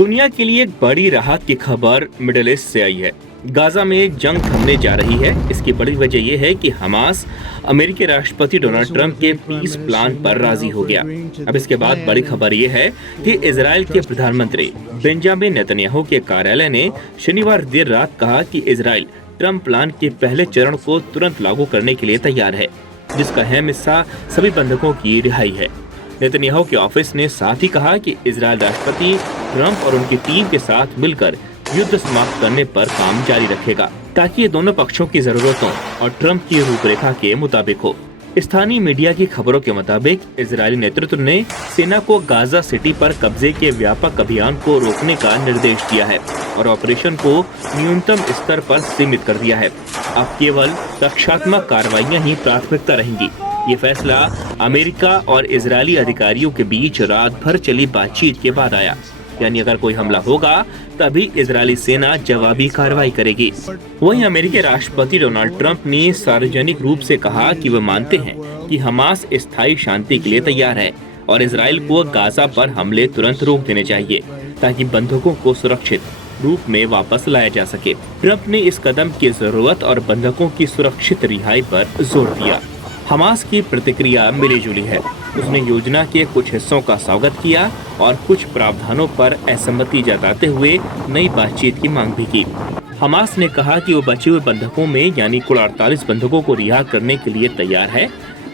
दुनिया के लिए एक बड़ी राहत की खबर मिडिल ईस्ट से आई है। गाजा में एक जंग थमने जा रही है। इसकी बड़ी वजह यह है कि हमास अमेरिकी राष्ट्रपति डोनाल्ड ट्रंप के पीस प्लान पर राजी हो गया। अब इसके बाद बड़ी खबर यह है कि इजराइल के प्रधानमंत्री बेंजामिन नेतन्याहू के कार्यालय ने शनिवार देर रात कहा कि इजराइल ट्रंप प्लान के पहले चरण को तुरंत लागू करने के लिए तैयार है, जिसका अहम हिस्सा सभी बंधकों की रिहाई है। नेतन्याहू के ऑफिस ने साथ ही कहा कि इजराइल राष्ट्रपति ट्रंप और उनकी टीम के साथ मिलकर युद्ध समाप्त करने पर काम जारी रखेगा, ताकि ये दोनों पक्षों की जरूरतों और ट्रंप की रूपरेखा के मुताबिक हो। स्थानीय मीडिया की खबरों के मुताबिक इजरायली नेतृत्व ने सेना को गाजा सिटी पर कब्जे के व्यापक अभियान को रोकने का निर्देश दिया है और ऑपरेशन को न्यूनतम स्तर पर सीमित कर दिया है। अब केवल रक्षात्मक कार्रवाइयां ही प्राथमिकता रहेंगी। ये फैसला अमेरिका और इजरायली अधिकारियों के बीच रात भर चली बातचीत के बाद आया। यानी अगर कोई हमला होगा तभी इजरायली सेना जवाबी कार्रवाई करेगी। वहीं अमेरिकी राष्ट्रपति डोनाल्ड ट्रंप ने सार्वजनिक रूप से कहा कि वे मानते हैं कि हमास स्थायी शांति के लिए तैयार है और इजराइल को गाजा पर हमले तुरंत रोक देने चाहिए, ताकि बंधकों को सुरक्षित रूप में वापस लाया जा सके। ट्रंप ने इस कदम की जरूरत और बंधकों की सुरक्षित रिहाई पर जोर दिया। हमास की प्रतिक्रिया मिलीजुली है। उसने योजना के कुछ हिस्सों का स्वागत किया और कुछ प्रावधानों पर असहमति जताते हुए नई बातचीत की मांग भी की। हमास ने कहा कि वो बचे हुए बंधकों में यानी कुल 48 बंधकों को रिहा करने के लिए तैयार है।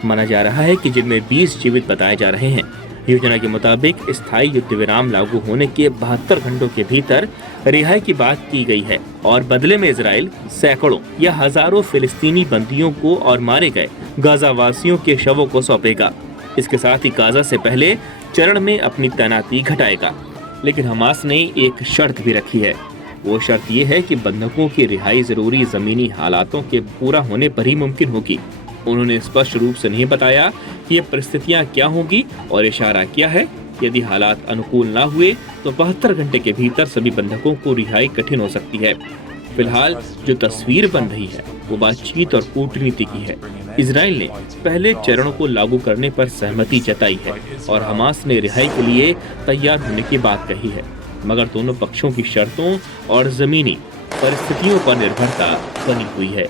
माना जा रहा है कि जिनमें 20 जीवित बताए जा रहे हैं। योजना के मुताबिक स्थायी युद्ध विराम लागू होने के 72 घंटों के भीतर रिहाई की बात की गई है और बदले में इजराइल सैकड़ों या हजारों फिलिस्तीनी बंदियों को और मारे गए गाजा वासियों के शवों को सौंपेगा। इसके साथ ही गाजा से पहले चरण में अपनी तैनाती घटाएगा। लेकिन हमास ने एक शर्त भी रखी है। वो शर्त ये है कि बंधकों की रिहाई जरूरी जमीनी हालातों के पूरा होने पर ही मुमकिन होगी। उन्होंने स्पष्ट रूप से नहीं बताया कि ये परिस्थितियां क्या होंगी और इशारा किया है यदि हालात अनुकूल ना हुए तो 72 घंटे के भीतर सभी बंधकों को रिहाई कठिन हो सकती है। फिलहाल जो तस्वीर बन रही है वो बातचीत और कूटनीति की है। इजराइल ने पहले चरण को लागू करने पर सहमति जताई है और हमास ने रिहाई के लिए तैयार होने की बात कही है, मगर दोनों पक्षों की शर्तों और जमीनी परिस्थितियों पर निर्भरता बनी हुई है।